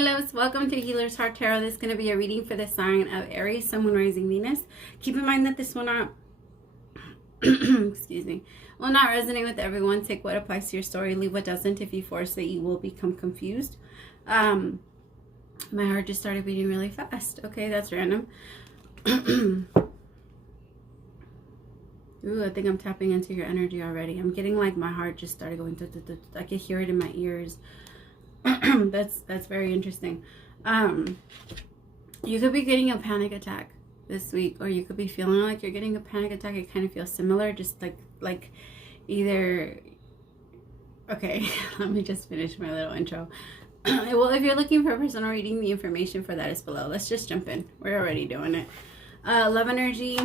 my loves, welcome to Healer's Heart Tarot. This is going to be a reading for the sign of Aries, Sun, Moon, Rising, Venus. Keep in mind that this will not, excuse me, will not resonate with everyone. Take what applies to your story, leave what doesn't. If you force it, you will become confused. My heart just started beating really fast. Okay, that's random. Ooh, I think I'm tapping into your energy already. I'm getting like my heart just started going. I can hear it in my ears. That's very interesting. You could be getting a panic attack this week, or you could be feeling like you're getting a panic attack. It kind of feels similar, just like either. Okay, let me just finish my little intro. Well, if you're looking for a personal reading, the information for that is below. Let's just jump in. We're already doing it. Love energy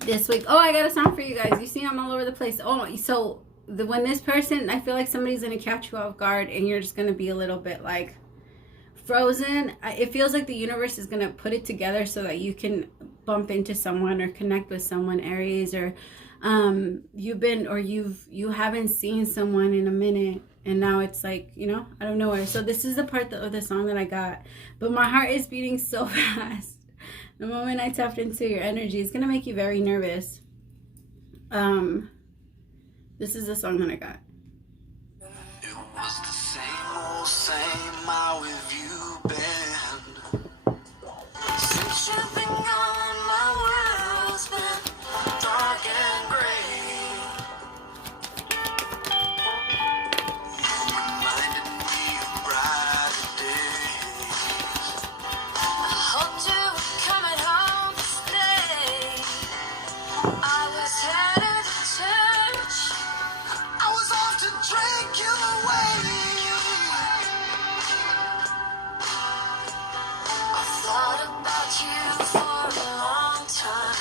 this week. Oh, I got a song for you guys. You see I'm all over the place. Oh, so when this person, I feel like somebody's going to catch you off guard and you're just going to be a little bit like frozen. It feels like the universe is going to put it together so that you can bump into someone or connect with someone, Aries, or you haven't seen someone in a minute and now it's like, you know, I don't know where. So this is the part of the song that I got, but my heart is beating so fast. The moment I tapped into your energy, it's going to make you very nervous. This is the song that I got. It was the same old same, how have you been? Since you've been gone, my world's been dark and gray. You reminded me of brighter days. I hoped you were coming home to stay. I was headed to church. I was off to drink you away. I thought about you for a long time.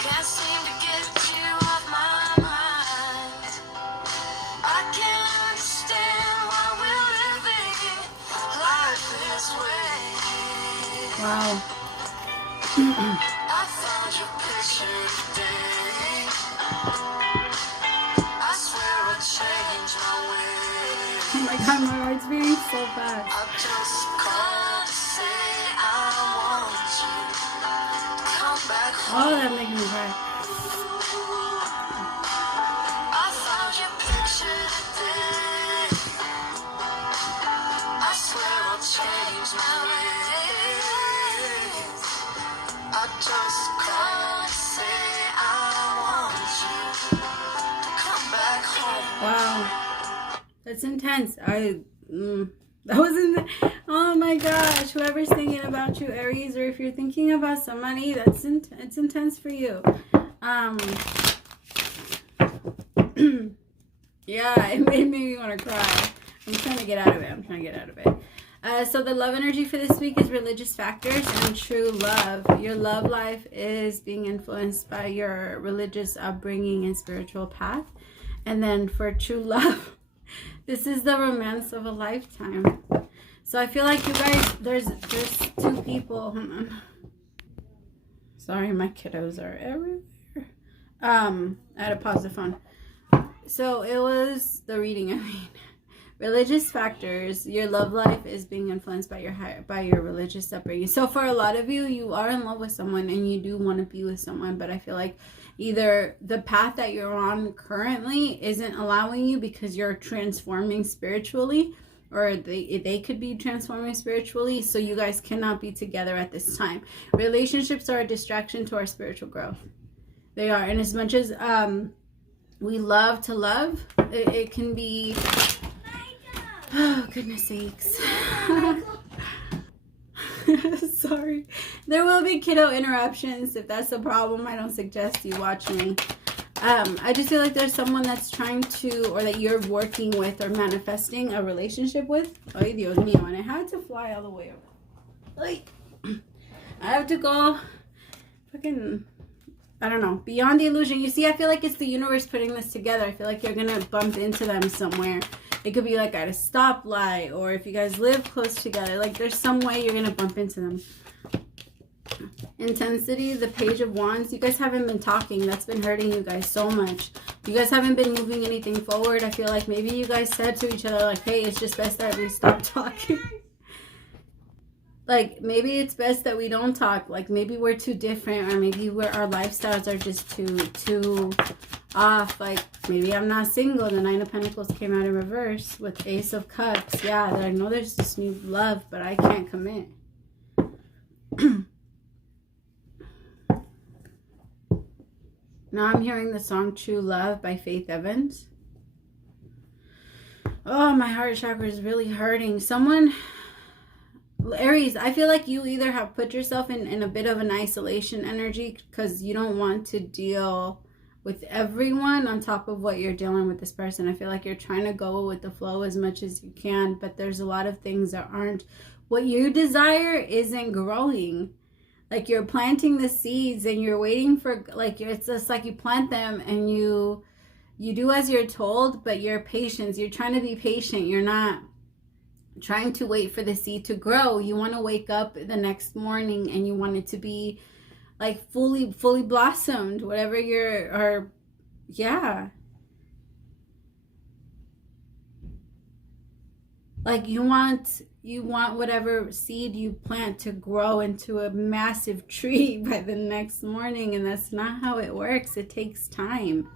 Can't seem to get you off my mind. I can't understand why we're living life this way. Wow. I found your picture today. I swear I'll change my ways. Oh my god, my heart's beating so fast. I just called to say I want you to come back home. Oh, that makes me cry. I found your picture today. I swear I'll change my ways. I just called to say I want you to come back home. Wow, that's intense. That wasn't. Oh my gosh, whoever's thinking about you, Aries, or if you're thinking about somebody, it's intense for you. Yeah, it made me want to cry. I'm trying to get out of it. So the love energy for this week is religious factors and true love. Your love life is being influenced by your religious upbringing and spiritual path. And then for true love, this is the romance of a lifetime. So I feel like you guys, there's two people. Hold on. Sorry, my kiddos are everywhere. I had to pause the phone. So it was the reading, I mean. Religious factors. Your love life is being influenced by your religious upbringing. So for a lot of you, you are in love with someone and you do want to be with someone, but I feel like either the path that you're on currently isn't allowing you because you're transforming spiritually, or they could be transforming spiritually, so you guys cannot be together at this time. Relationships are a distraction to our spiritual growth. They are, and as much as we love to love, it can be. Oh, goodness sakes. Sorry. There will be kiddo interruptions. If that's a problem, I don't suggest you watch me. I just feel like there's someone that's trying to, or that you're working with or manifesting a relationship with. Ay, Dios mío. And I had to fly all the way over. Ay. I have to go fucking, I don't know, beyond the illusion. You see, I feel like it's the universe putting this together. I feel like you're going to bump into them somewhere. It could be like at a stoplight, or if you guys live close together, like there's some way you're going to bump into them. Intensity, the Page of Wands. You guys haven't been talking. That's been hurting you guys so much. You guys haven't been moving anything forward. I feel like maybe you guys said to each other, like, hey, it's just best that we stop talking. Like, maybe it's best that we don't talk. Like, maybe we're too different, or maybe our lifestyles are just too off. Like, maybe I'm not single. The Nine of Pentacles came out in reverse with Ace of Cups. Yeah, I know there's this new love, but I can't commit. Now I'm hearing the song True Love by Faith Evans. Oh, my heart chakra is really hurting. Someone, Aries, I feel like you either have put yourself in a bit of an isolation energy because you don't want to deal with everyone on top of what you're dealing with this person. I feel like you're trying to go with the flow as much as you can, but there's a lot of things that aren't. What you desire isn't growing. Like, you're planting the seeds and you're waiting for, like, it's just like you plant them and you do as you're told, but you're patient. You're trying to be patient. You're not trying to wait for the seed to grow. You want to wake up the next morning and you want it to be like fully blossomed, whatever yeah. Like, you want whatever seed you plant to grow into a massive tree by the next morning, and that's not how it works. It takes time.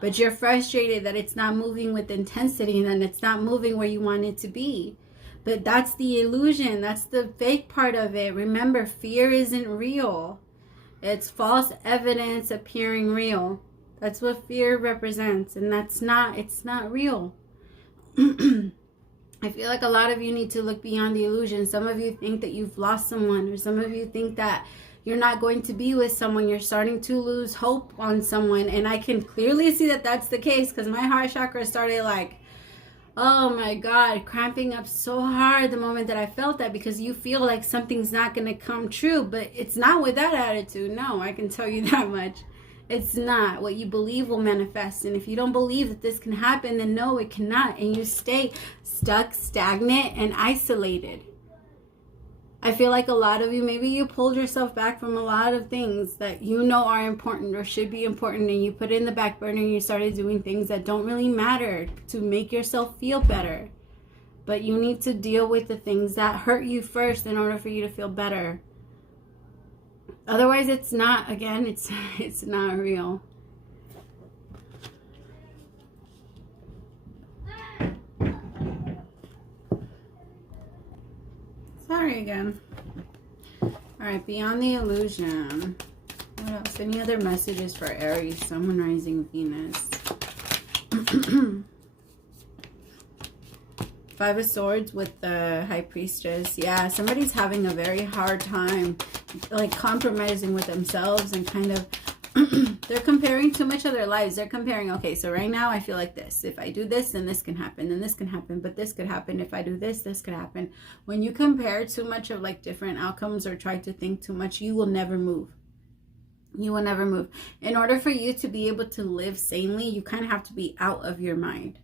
But you're frustrated that it's not moving with intensity and then it's not moving where you want it to be. But that's the illusion. That's the fake part of it. Remember, fear isn't real. It's false evidence appearing real. That's what fear represents, and it's not real. I feel like a lot of you need to look beyond the illusion. Some of you think that you've lost someone, or some of you think that you're not going to be with someone. You're starting to lose hope on someone, and I can clearly see that that's the case because my heart chakra started like, oh my God, cramping up so hard the moment that I felt that, because you feel like something's not going to come true, but it's not with that attitude. No, I can tell you that much. It's not. What you believe will manifest. And if you don't believe that this can happen, then no, it cannot. And you stay stuck, stagnant, and isolated. I feel like a lot of you, maybe you pulled yourself back from a lot of things that you know are important or should be important, and you put it in the back burner and you started doing things that don't really matter to make yourself feel better. But you need to deal with the things that hurt you first in order for you to feel better. Otherwise, it's not, again, it's not real. Sorry again. All right, beyond the illusion. What else? Any other messages for Aries, Sun, Moon, Rising, Venus? Five of Swords with the High Priestess. Yeah, somebody's having a very hard time, like, compromising with themselves and kind of they're comparing too much of their lives. They're comparing, okay, so right now I feel like this. If I do this, then this can happen, then this can happen, but this could happen. If I do this, this could happen. When you compare too much of like different outcomes or try to think too much, you will never move. You will never move. In order for you to be able to live sanely, you kind of have to be out of your mind.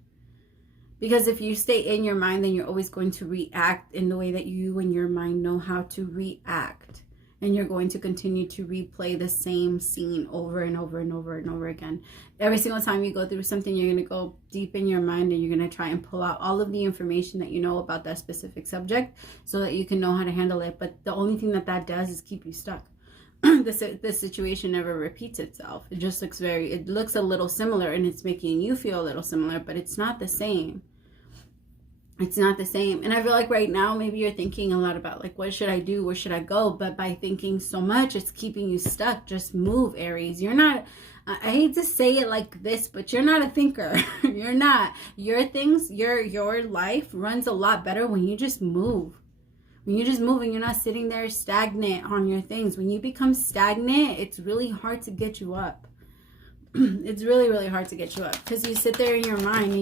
Because if you stay in your mind, then you're always going to react in the way that you and your mind know how to react. And you're going to continue to replay the same scene over and over and over and over again. Every single time you go through something, you're going to go deep in your mind and you're going to try and pull out all of the information that you know about that specific subject so that you can know how to handle it. But the only thing that does is keep you stuck. The situation never repeats itself. It just looks it looks a little similar, and it's making you feel a little similar, but it's not the same. It's not the same. And I feel like right now, maybe you're thinking a lot about like, what should I do? Where should I go? But by thinking so much, it's keeping you stuck. Just move, Aries. You're not, I hate to say it like this, but you're not a thinker. You're not. Your things, your life runs a lot better when you just move. When you just move and you're not sitting there stagnant on your things. When you become stagnant, it's really hard to get you up. It's really, really hard to get you up because you sit there in your mind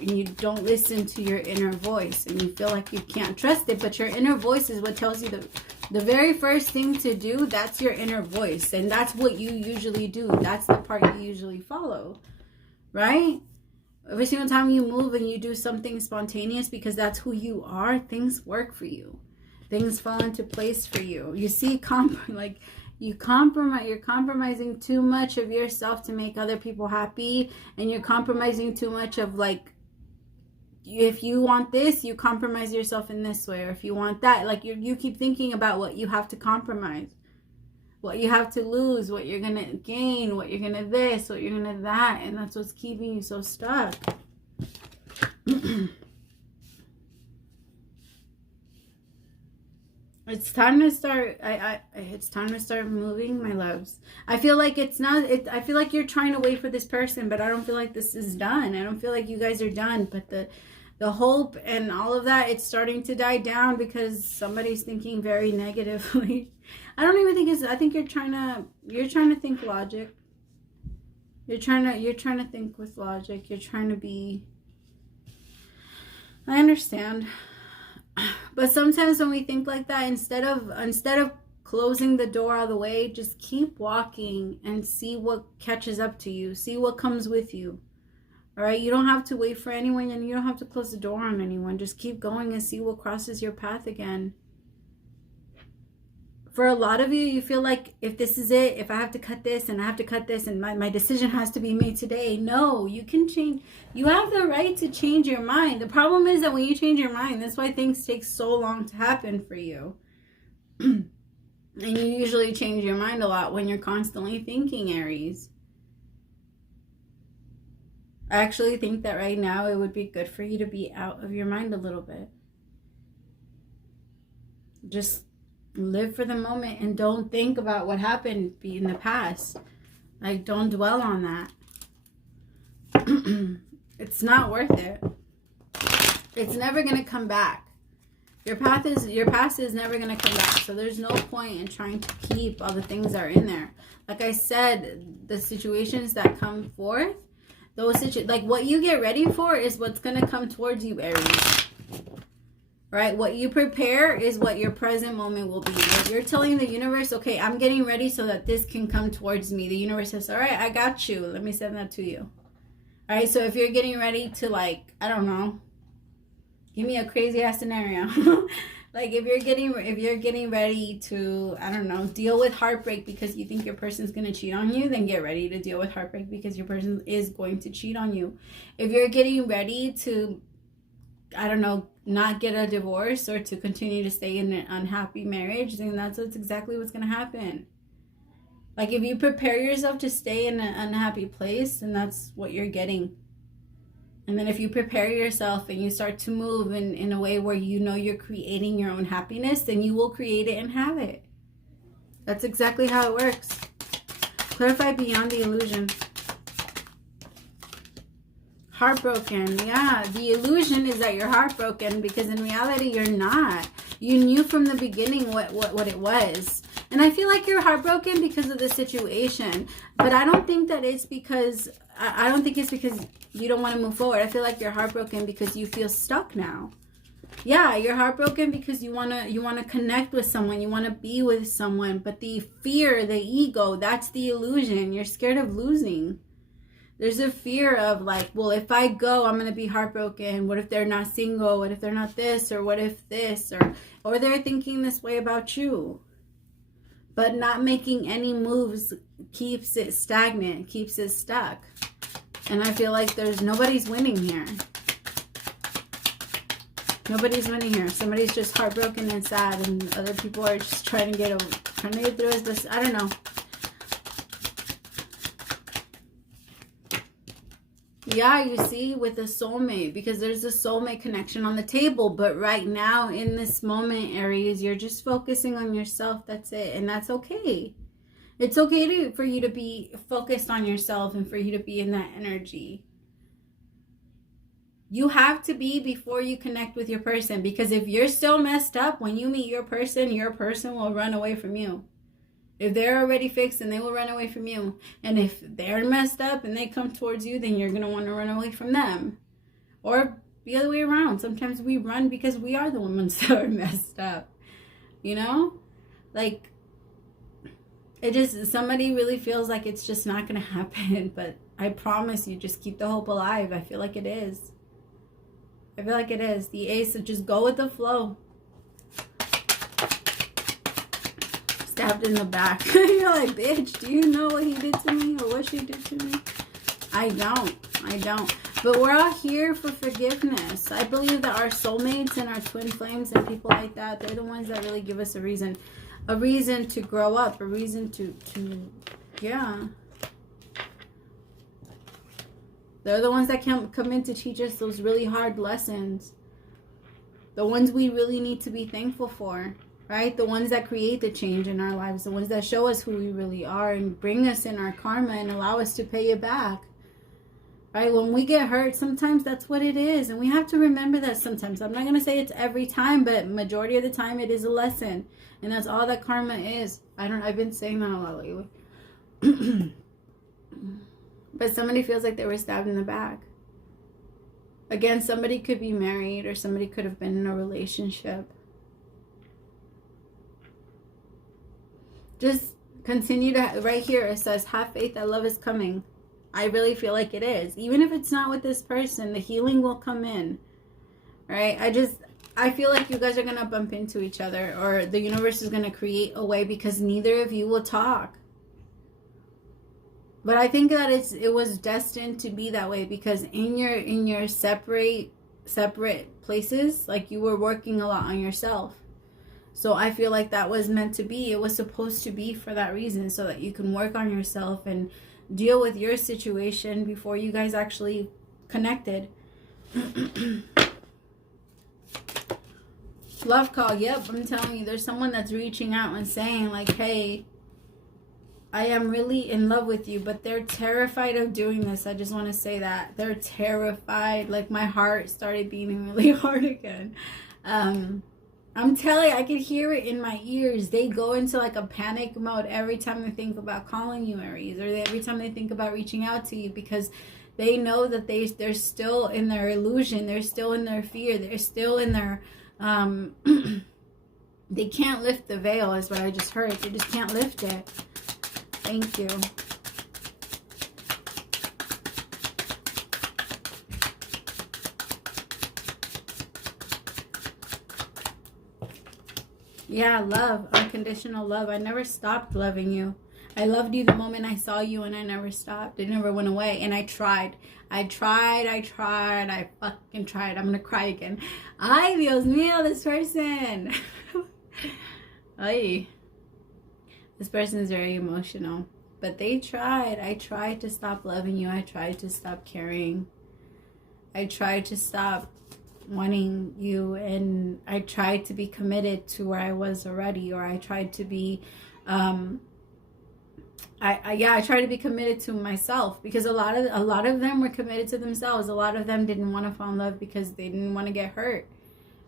and you don't listen to your inner voice, and you feel like you can't trust it. But your inner voice is what tells you the very first thing to do. That's your inner voice, and that's what you usually do. That's the part you usually follow, right? Every single time you move and you do something spontaneous because that's who you are, things work for you. Things fall into place for you. You see, You're compromising too much of yourself to make other people happy, and you're compromising too much of, like, if you want this, you compromise yourself in this way, or if you want that, like, you keep thinking about what you have to compromise, what you have to lose, what you're gonna gain, what you're gonna this, what you're gonna that, and that's what's keeping you so stuck. It's time to start. It's time to start moving, my loves. I feel like it's not. I feel like you're trying to wait for this person, but I don't feel like this is done. I don't feel like you guys are done. But the hope and all of that, it's starting to die down because somebody's thinking very negatively. I don't even think it's. I think you're trying to think logic. You're trying to think with logic. You're trying to be. I understand. But sometimes when we think like that, instead of closing the door all the way, just keep walking and see what catches up to you. See what comes with you. All right? You don't have to wait for anyone, and you don't have to close the door on anyone. Just keep going and see what crosses your path again. For a lot of you, you feel like, if this is it, if I have to cut this and I have to cut this and my decision has to be made today. No, you can change. You have the right to change your mind. The problem is that when you change your mind, that's why things take so long to happen for you. And you usually change your mind a lot when you're constantly thinking, Aries. I actually think that right now it would be good for you to be out of your mind a little bit. Just live for the moment and don't think about what happened in the past. Like, don't dwell on that. It's not worth it. It's never going to come back. Your past is never going to come back. So there's no point in trying to keep all the things that are in there. Like I said, the situations that come forth, like what you get ready for is what's going to come towards you, Aries. Right? What you prepare is what your present moment will be. If you're telling the universe, okay, I'm getting ready so that this can come towards me. The universe says, all right, I got you. Let me send that to you. All right? So if you're getting ready to, like, I don't know, give me a crazy ass scenario. Like if you're getting ready to, I don't know, deal with heartbreak because you think your person's going to cheat on you, then get ready to deal with heartbreak because your person is going to cheat on you. If you're getting ready to, I don't know, not get a divorce or to continue to stay in an unhappy marriage, then that's exactly what's going to happen. Like if you prepare yourself to stay in an unhappy place, then that's what you're getting. And then if you prepare yourself and you start to move in a way where you know you're creating your own happiness, then you will create it and have it. That's exactly how it works. Clarify beyond the illusion. Heartbroken. Yeah, the illusion is that you're heartbroken because in reality you're not. You knew from the beginning what it was. And I feel like you're heartbroken because of the situation. But I don't think that it's because, I don't think it's because you don't want to move forward. I feel like you're heartbroken because you feel stuck now. Yeah, you're heartbroken because you wanna connect with someone, you wanna be with someone, but the fear, the ego, that's the illusion. You're scared of losing. There's a fear of like, well, if I go, I'm gonna be heartbroken. What if they're not single? What if they're not this? Or what if this? Or they're thinking this way about you. But not making any moves keeps it stagnant, keeps it stuck. And I feel like nobody's winning here. Nobody's winning here. Somebody's just heartbroken and sad, and other people are just trying to get through this. I don't know. Yeah, you see, with a soulmate, because there's a soulmate connection on the table. But right now, in this moment, Aries, you're just focusing on yourself. That's it. And that's okay. It's okay for you to be focused on yourself and for you to be in that energy. You have to be before you connect with your person. Because if you're still messed up, when you meet your person will run away from you. If they're already fixed, then they will run away from you. And if they're messed up and they come towards you, then you're going to want to run away from them. Or the other way around. Sometimes we run because we are the ones that are messed up. You know? Like, somebody really feels like it's just not going to happen. But I promise you, just keep the hope alive. I feel like it is. I feel like it is. The ace of just go with the flow. stabbed in the back. You're like, bitch, do you know what he did to me or what she did to me? I don't. But we're all here for forgiveness. I believe that our soulmates and our twin flames and people like that, they're the ones that really give us a reason to grow up, a reason to yeah. They're the ones that can come in to teach us those really hard lessons. The ones we really need to be thankful for, right? The ones that create the change in our lives. The ones that show us who we really are and bring us in our karma and allow us to pay it back. Right? When we get hurt, sometimes that's what it is. And we have to remember that sometimes. I'm not going to say it's every time, but majority of the time it is a lesson. And that's all that karma is. I've been saying that a lot lately. But somebody feels like they were stabbed in the back. Again, somebody could be married or somebody could have been in a relationship. Just continue to, right here it says, have faith that love is coming. I really feel like it is. Even if it's not with this person, the healing will come in. Right? I feel like you guys are going to bump into each other, or the universe is going to create a way, because neither of you will talk. But I think that it was destined to be that way, because in your separate places, like, you were working a lot on yourself. So I feel like that was meant to be. It was supposed to be for that reason, so that you can work on yourself and deal with your situation before you guys actually connected. Love call. Yep, I'm telling you, there's someone that's reaching out and saying like, hey, I am really in love with you, but they're terrified of doing this. I just want to say that. They're terrified. Like, my heart started beating really hard again. I'm telling you, I could hear it in my ears. They go into like a panic mode every time they think about calling you, Aries, or every time they think about reaching out to you, because they know that they're still in their illusion. They're still in their fear. They're still in their, they can't lift the veil, is what I just heard. They just can't lift it. Thank you. Yeah, love, unconditional love. I never stopped loving you. I loved you the moment I saw you, and I never stopped. It never went away. And I tried. I fucking tried. I'm going to cry again. Ay, Dios mío, this person. Ay. This person is very emotional. But they tried. I tried to stop loving you. I tried to stop caring. I tried to stop wanting you, and I tried to be committed to where I was already, or I tried to be I tried to be committed to myself, because a lot of them were committed to themselves. A lot of them didn't want to fall in love because they didn't want to get hurt.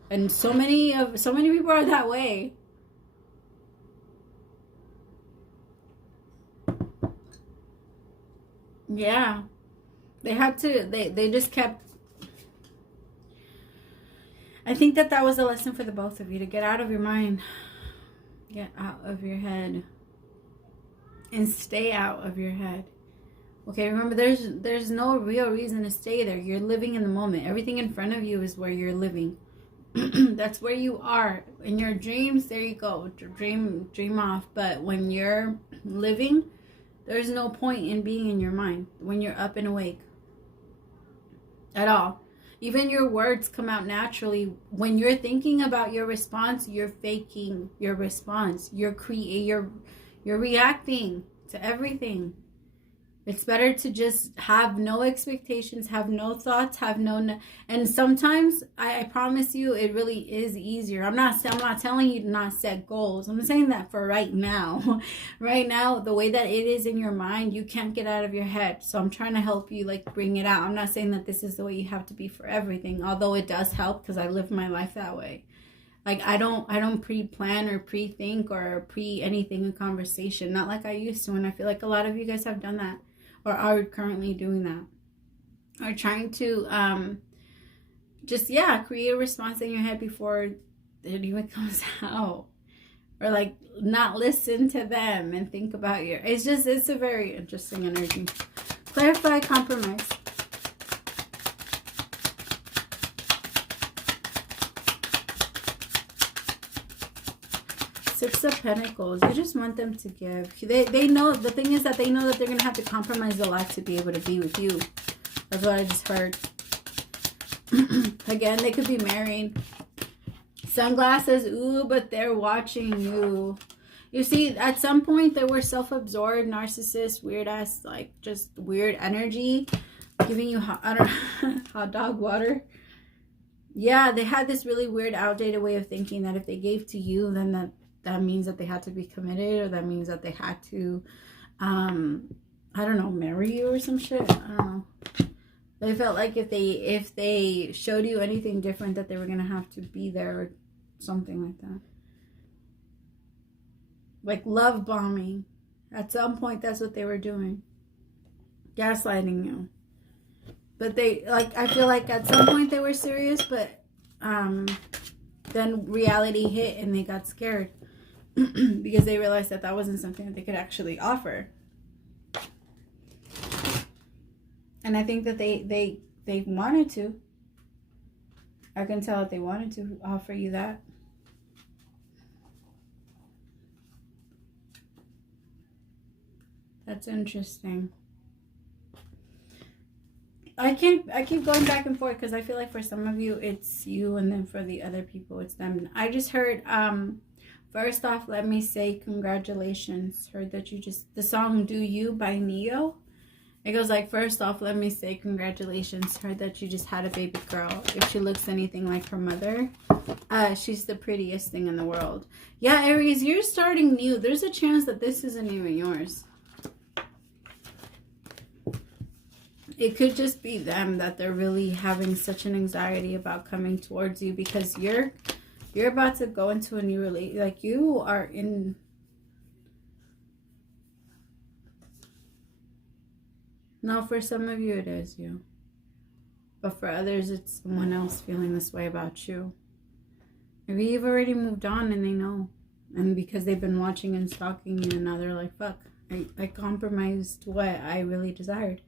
And so many people are that way. Yeah. They had to, they just kept, I think that was a lesson for the both of you, to get out of your mind, get out of your head, and stay out of your head. Okay, remember, there's no real reason to stay there. You're living in the moment. Everything in front of you is where you're living. That's where you are. In your dreams, there you go. Dream off. But when you're living, there's no point in being in your mind when you're up and awake at all. Even your words come out naturally. When you're thinking about your response, you're faking your response. You're reacting to everything. It's better to just have no expectations, have no thoughts, and sometimes I promise you it really is easier. I'm not telling you to not set goals. I'm saying that for right now. Right now, the way that it is in your mind, you can't get out of your head. So I'm trying to help you like bring it out. I'm not saying that this is the way you have to be for everything, although it does help because I live my life that way. Like, I don't pre-plan or pre-think or anything in conversation. Not like I used to. And I feel like a lot of you guys have done that, or are currently doing that, or trying to create a response in your head before it even comes out, or like not listen to them and think about it's a very interesting energy. Clarify, compromise. Six of Pentacles. You just want them to give. They know, the thing is that they know that they're going to have to compromise their life to be able to be with you. That's what I just heard. Again, they could be married. Sunglasses, ooh, but they're watching you. You see, at some point they were self-absorbed, narcissist, weird ass, like just weird energy, giving you hot dog water. Yeah, they had this really weird, outdated way of thinking that if they gave to you, then that means that they had to be committed, or that means that they had to, I don't know, marry you or some shit. I don't know. They felt like if they showed you anything different, that they were gonna have to be there or something like that. Like love bombing. At some point, that's what they were doing. Gaslighting you. But they, like, I feel like at some point they were serious, but then reality hit and they got scared because they realized that that wasn't something that they could actually offer. And I think that they wanted to. I can tell that they wanted to offer you that. That's interesting. I keep going back and forth because I feel like for some of you it's you, and then for the other people it's them. I just heard, first off, let me say congratulations. Heard that you just, the song Do You by Neo. It goes like, first off, let me say congratulations. Heard that you just had a baby girl. If she looks anything like her mother, she's the prettiest thing in the world. Yeah, Aries, you're starting new. There's a chance that this isn't even yours. It could just be them, that they're really having such an anxiety about coming towards you because you're about to go into a new relationship. Like, you are in... No, for some of you it is you. But for others, it's someone else feeling this way about you. Maybe you've already moved on and they know. And because they've been watching and stalking you, and now they're like, fuck, I compromised what I really desired.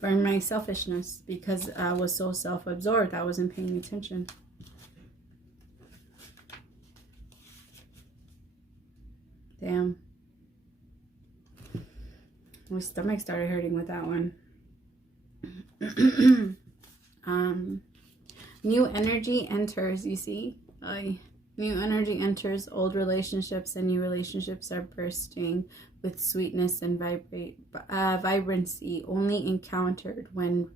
For my selfishness, because I was so self-absorbed, I wasn't paying attention. Damn. My stomach started hurting with that one. New energy enters, you see? New energy enters old relationships, and new relationships are bursting with sweetness and vibrancy, only encountered when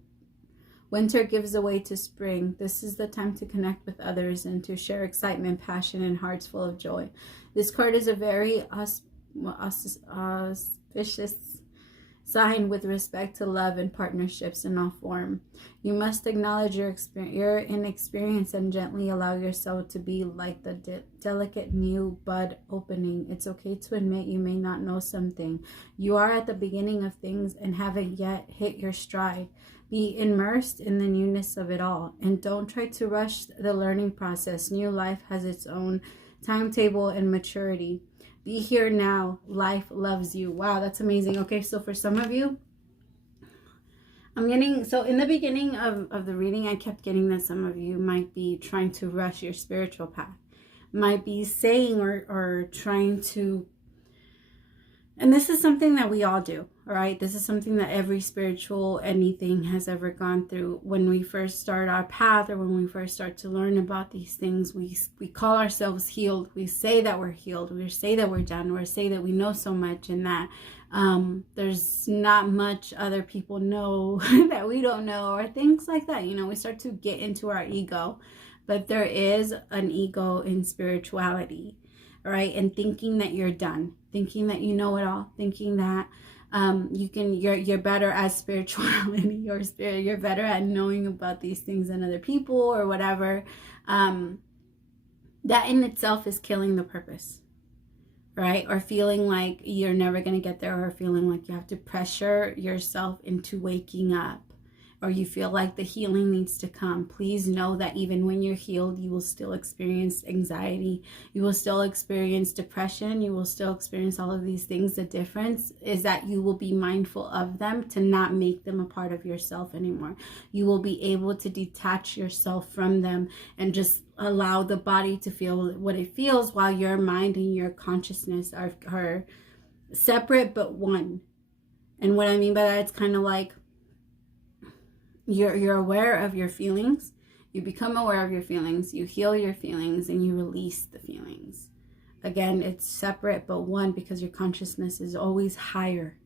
winter gives way to spring. This is the time to connect with others and to share excitement, passion, and hearts full of joy. This card is a very auspicious sign with respect to love and partnerships in all form. You must acknowledge your inexperience and gently allow yourself to be like the delicate new bud opening. It's okay to admit you may not know something. You are at the beginning of things and haven't yet hit your stride. Be immersed in the newness of it all, and don't try to rush the learning process. New life has its own timetable and maturity. Be here now. Life loves you. Wow, that's amazing. Okay, so for some of you, I'm getting, so in the beginning of the reading, I kept getting that some of you might be trying to rush your spiritual path. Might be saying or trying to, and this is something that we all do, all right? This is something that every spiritual anything has ever gone through. When we first start our path, or when we first start to learn about these things, we call ourselves healed. We say that we're healed. We say that we're done. We say that we know so much, and that there's not much other people know that we don't know, or things like that. You know, we start to get into our ego. But there is an ego in spirituality, right? And thinking that you're done, thinking that you know it all, thinking that you're better at spirituality, you're better at knowing about these things than other people or whatever. That in itself is killing the purpose, right? Or feeling like you're never going to get there, or feeling like you have to pressure yourself into waking up or you feel like the healing needs to come, please know that even when you're healed, you will still experience anxiety. You will still experience depression. You will still experience all of these things. The difference is that you will be mindful of them to not make them a part of yourself anymore. You will be able to detach yourself from them and just allow the body to feel what it feels, while your mind and your consciousness are separate but one. And what I mean by that, it's kind of like you're aware of your feelings. You become aware of your feelings. You heal your feelings and you release the feelings. Again, it's separate but one, because your consciousness is always higher.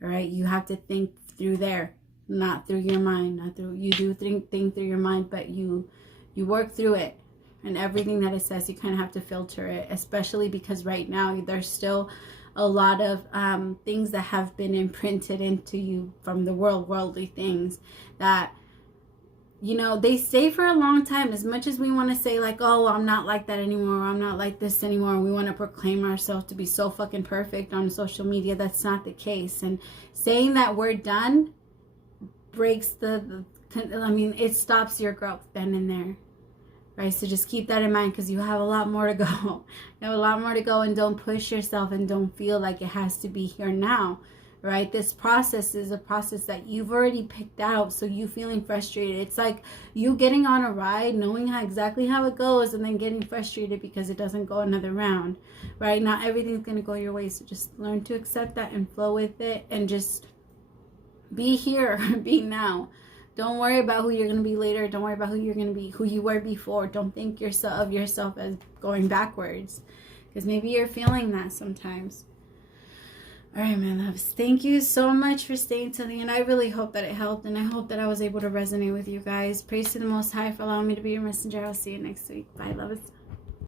All right? You have to think through there, not through your mind. Not through, you do think through your mind, but you work through it. And everything that it says, you kind of have to filter it, especially because right now there's still a lot of things that have been imprinted into you from the worldly things that, you know, they stay for a long time. As much as we want to say like, oh, I'm not like that anymore, or I'm not like this anymore, we want to proclaim ourselves to be so fucking perfect on social media. That's not the case. And saying that we're done breaks it stops your growth then and there. Right, so just keep that in mind, because you have a lot more to go. You have a lot more to go, and don't push yourself and don't feel like it has to be here now. Right, this process is a process that you've already picked out, so you feeling frustrated. It's like you getting on a ride, knowing exactly how it goes, and then getting frustrated because it doesn't go another round. Right, not everything's going to go your way, so just learn to accept that and flow with it, and just be here, be now. Don't worry about who you're going to be later. Don't worry about who you're going to be, who you were before. Don't think of yourself as going backwards, because maybe you're feeling that sometimes. All right, my loves. Thank you so much for staying till the end. I really hope that it helped, and I hope that I was able to resonate with you guys. Praise to the Most High for allowing me to be your messenger. I'll see you next week. Bye, loves.